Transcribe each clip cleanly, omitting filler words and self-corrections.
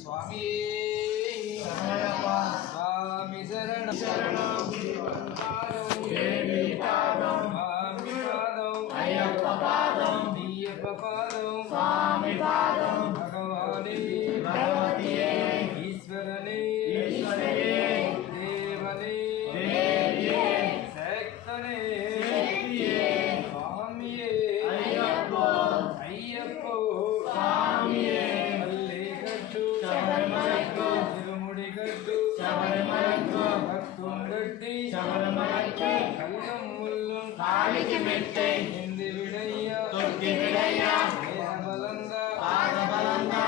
स्वामी स्वामी शरण शरणम स्वामी पादम भगवाने भगवतिये ईश्वरने देवने शक्तने स्वामिये अय्यप्पो स्वामिये मल्लिकट्टु शबरिमलक्कु तिरुमुडिगट्टु शबरिमलक्कु भक्तुंगट्टि शबरिमलक्कु कल्लम मुल्लum कालिकी मेट्टे हिंदी विडय्य तोक्की विडय्य देहबलंगा पादबलंगा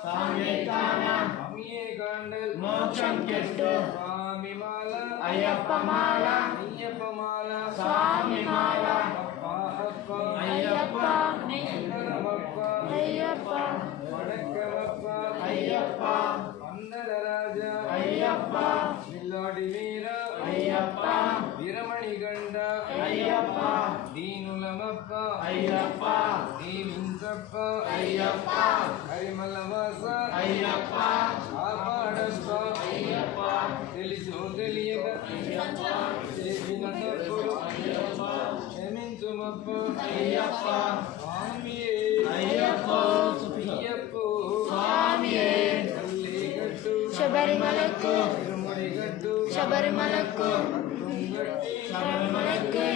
स्वामीकाण स्वामिये गांडल मोक्षम केट्टु स्वामी माला अय्यप्प माला अय्यप्प माला स्वामी माला अप्पा अय्यप्प नमप्प अय्यप्प वडक्कमप्प अय्यप्प वंदन राजा अय्यप्प विल्लाडि वीर अय्यप्प वीरमणि गंड अय्यप्प दीनुलमप्प अय्यप्प दीविंसप्प अय्यप्प हरिमलवास अय्यप्प कापाडप्प अय्यप्प तेलिसो तेलियग अय्यप्प तेलिनतप्प अय्यप्प क्षमिंचुमप्प अय्यप्प स्वामिये अय्यप्प अय्यप्प स्वामिये मल्लिकट्टु शबरिमलक्कु तिरुमुडिगट्टु शबरिमलक्कु शबरिमलक्कु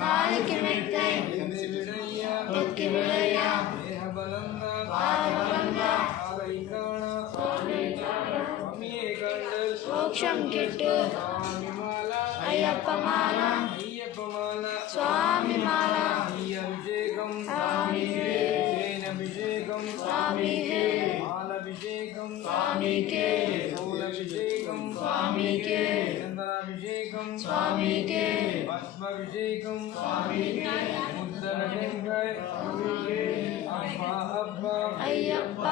कालिकी मेट्टे हिंदी विडय्य तोक्की विडय्य देहबलंगा पादबलंगा स्वामीकाण स्वामिये गांडल मोक्षम केट्टु स्वामी माला अय्यप्प माला अय्यप्प माला स्वामी माला अभिषेकम स्वामी हे जैनाभिषेकम स्वामी हे मालाभिषेकम स्वामी के फूलाभिषेकम स्वामी के चंदनाभिषेकम स्वामी के भस्माभिषेकम स्वामी के मुद्दनगंगा स्वामी के अप्पा अप्पा अय्यप्प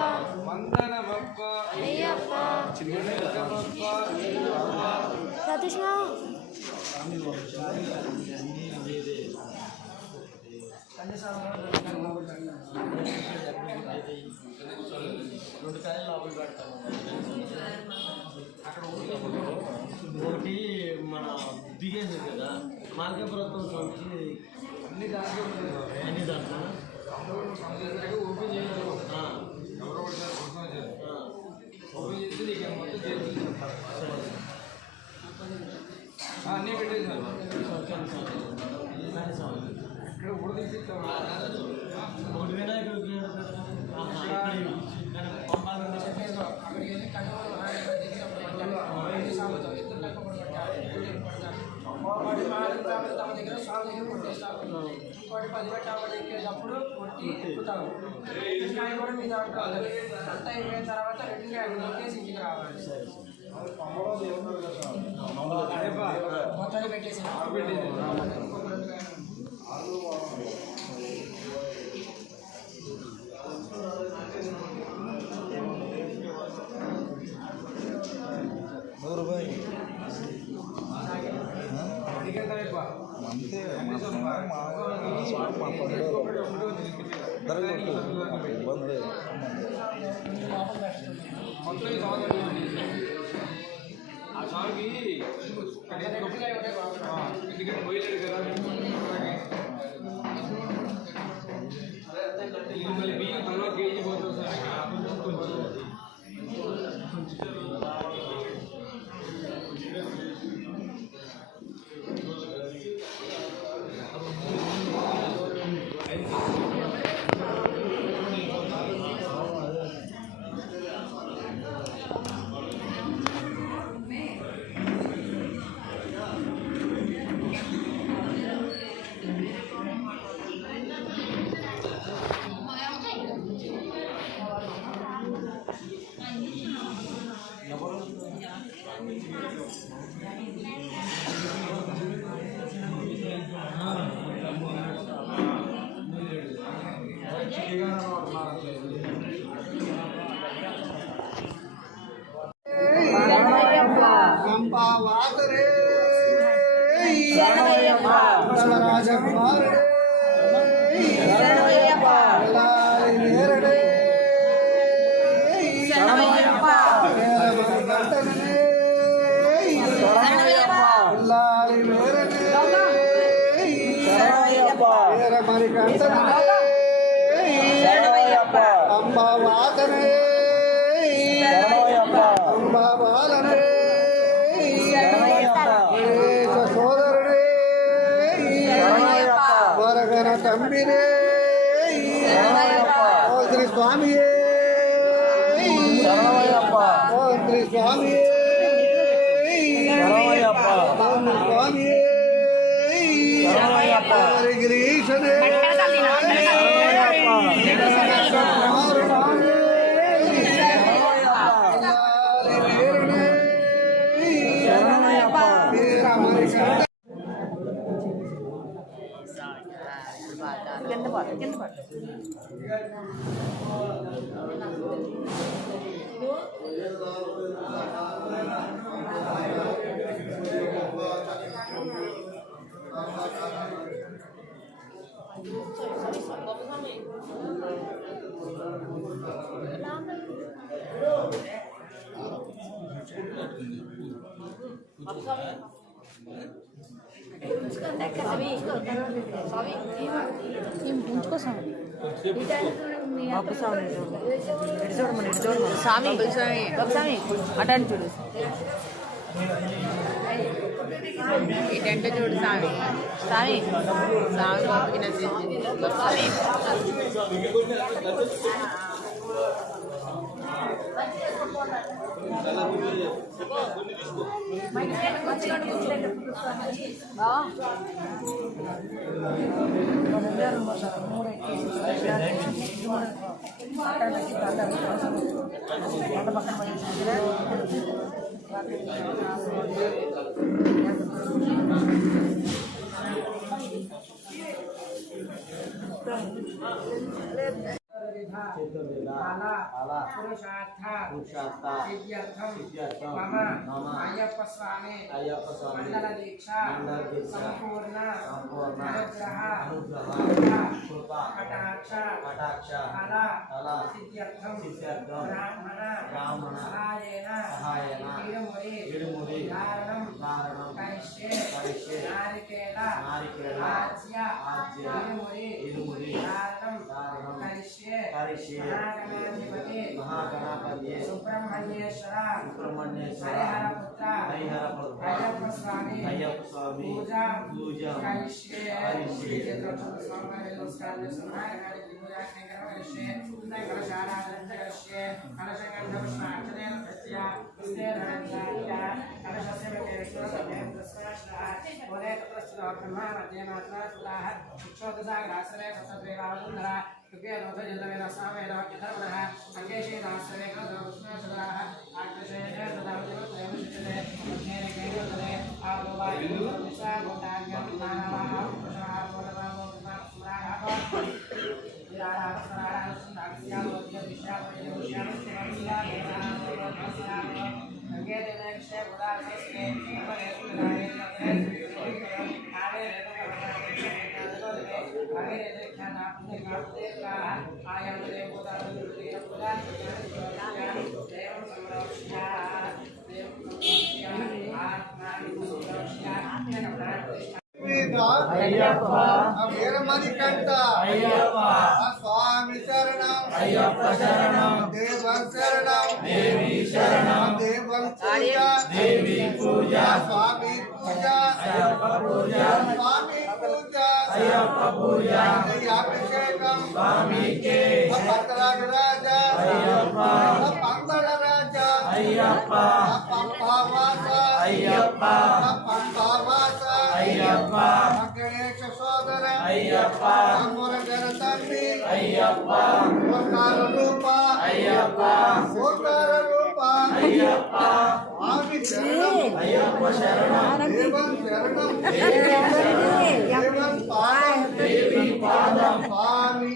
वंदनमप्प अय्यप्प चिन्नकमप्प सतीश రెండు కాయలు లోపల పెడతాము అక్కడ ఒకటి మన దిగేది కదా మార్గప్రతం సంచి అన్ని దాంట్లో ఓపెన్ చేయాలి ఓపెన్ చేస్తే నీకు మొత్తం చేసి అన్నీ పెట్టేసారు ఇక్కడ కూడా తీసిస్తాం ఒకటి వినాయకుడు ఇంకోటి 10 పెట్టాబడి ఎక్కేటప్పుడు కొట్టి ఎక్కుతాము కూడా మీద అంటారు అంతా అయిపోయిన తర్వాత రెండు ఎక్కేసి ఇంటికి రావాలి మొత్తాన్ని పెట్టేసి ఆ స్వామికి ఎందుకంటే పోయలేడు కదా మళ్ళీ బియ్యం తలో కేజీ పోతుంది సార్ राजकुमार స్వామియే శరణమయ్యప్ప ఓం శ్రీ స్వామియే శరణమయ్యప్ప ఓం స్వామియే శరణమయ్యప్ప గిరీశనే స్వామి స్వామి అటెండ్ చూడు ఇటెంట్ చూడు స్వామి స్వామి స్వామి పంపిన స్వామి అయ్యప్ప స్వామి మండల దీక్ష సంపూర్ణ అనుగ్రహ కటాక్ష ఫల సిద్ధ్యర్థం బ్రాహ్మణ సహాయేన ఇరుముడి ధారణం కరిష్యే నారికేళ ఆజ్య ఇరుముడి ధారణం కరిష్యే మహాగణాధిపతి సుబ్రహ్మణ్యేశ్వర హరిహరపుత్ర అయ్యప్ప స్వామి పూజ కరిష్యే వీరమణి కంట స్వామి శరణం అయ్యప్ప శరణం దేవం శరణం దేవి శరణం దేవం పూజ దేవి పూజ స్వామి పూజ అయ్యప్ప పూజ స్వామి పూజ అయ్యప్ప పూజ అభిషేకం స్వామికే భద్రరాజ అయ్యప్ప పందల రాజ అయ్యప్ప పంపావాస అయ్యప్ప పంపావాస అయ్యప్ప గణేశ సోదర అయ్యప్ప మురగర తండ్రి అయ్యప్ప ఓంకార రూప అయ్యప్ప ఓంకార రూప అయ్యప్ప స్వామి శరణం అయ్యప్ప శరణం దేవం శరణం దేవం పాదం దేవి పాదం స్వామి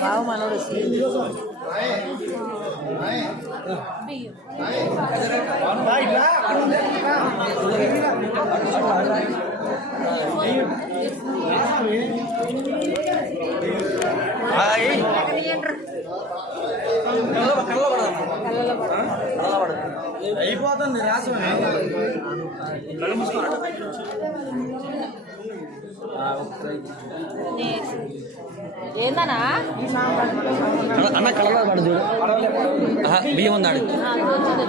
బావ మనోడు అయిపోతుంది రాసు ఏందన్నా అన్న కలర్ పడదు బియ్యం ఉందాడు వచ్చింది